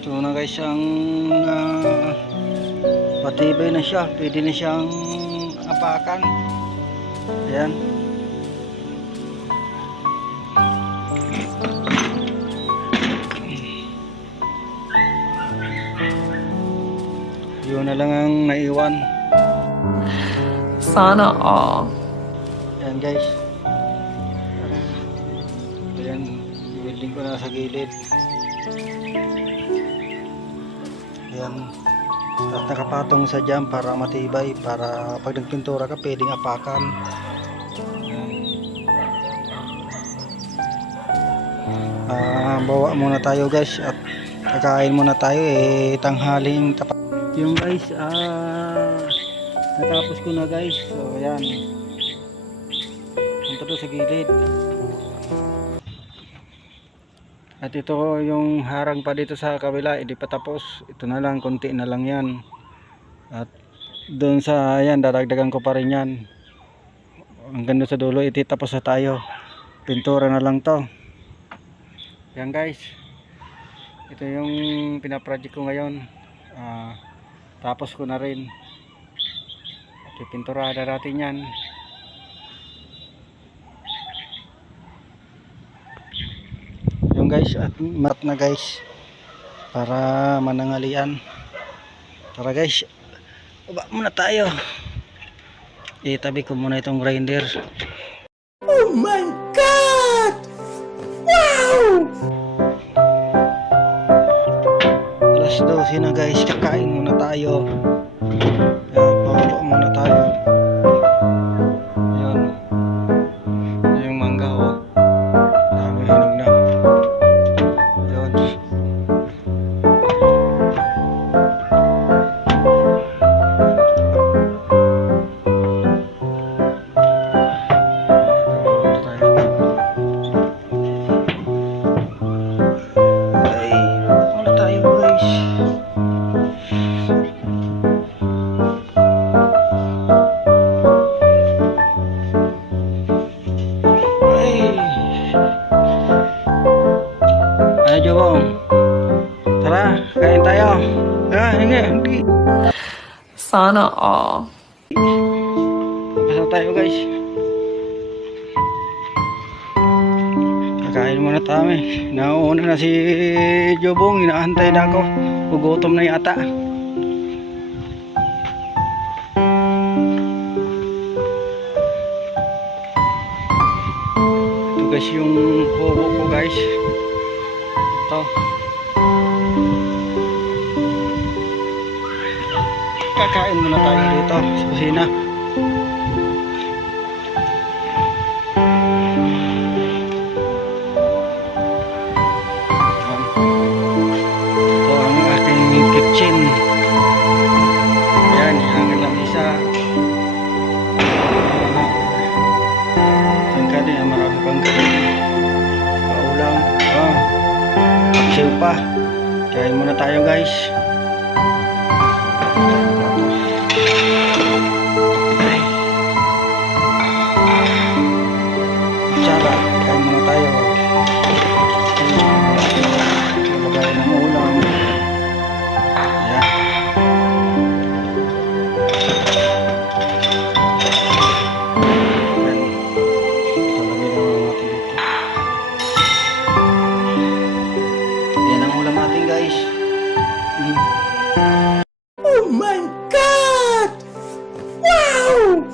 Ito na guys ang matibay na siya, pwede na siyang apakan. Ayan. Yun na lang ang naiwan. Sana all. Ayan guys. Ayan, i-welding ko na sa gilid. Ayan. At nakapatong sa jam para matibay, para pag nagpintura ka pwedeng apakan. Bawa muna tayo guys at kakain muna tayo, tanghaling tapat. Yung guys, natapos ko na guys. So ayan, punta to sa gilid. At ito yung harang pa dito sa kabila, hindi pa tapos. Ito na lang, konti na lang yan. At doon sa ayan, dadagdagan ko pa rin yan. Hanggang doon sa dulo, ititapos na tayo. Pintura na lang to. Yan guys. Ito yung pinaproject ko ngayon. Tapos ko na rin. At ipintura na natin yan. Guys, at mat na guys para manangalian. Tara guys, baba muna tayo. Itabi ko muna itong grinder. Oh my god, wow! Alas 12 na guys, kakain muna tayo. Pababa muna tayo. Ayan, yung mangga, oh, dami hinog na. Tara, kain tayo. Hindi. Sana all. Tapos tayo guys. Kakain muna tayo. Nauuna na si Jobong, inaantay na ako. Gugutom na yata. Ito guys yung kubo ko guys. Ito. Kakain muna tayo dito sa kusina. Ito ang aking kitchen. Yan, ihangan lang isa. Sangkali, marami pang kaulam. Paksiw pa. Kain muna tayo guys. Tsara, kain muna tayo. Lagay ng ulam. Ayan. Talagay lang natin dito. Yan ang ulam natin guys. Oh my god! Wow!